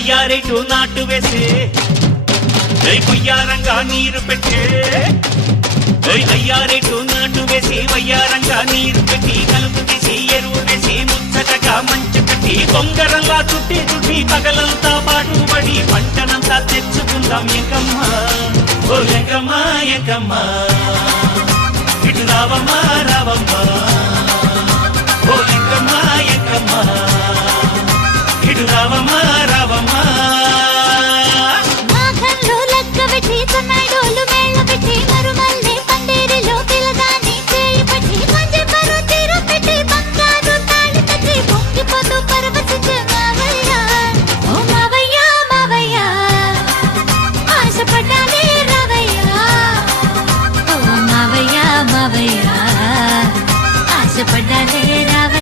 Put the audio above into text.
అయ్యారేటు నాటు వేసే వయ్యారంగా నీరు పెట్టే అయ్యారేటు నాటు వేసి వయ్యారంగా నీరు పెట్టి కలుపు తీసి ఎరువు వేసి ముచ్చటగా మంచు కట్టి బొంగరంలా చుట్టి చుట్టి పగలంతా పాటుపడి పంటనంతా తెచ్చుకుందాం ఎంకమ్మా ఓ ఎంకమ్మా ఎంకమ్మా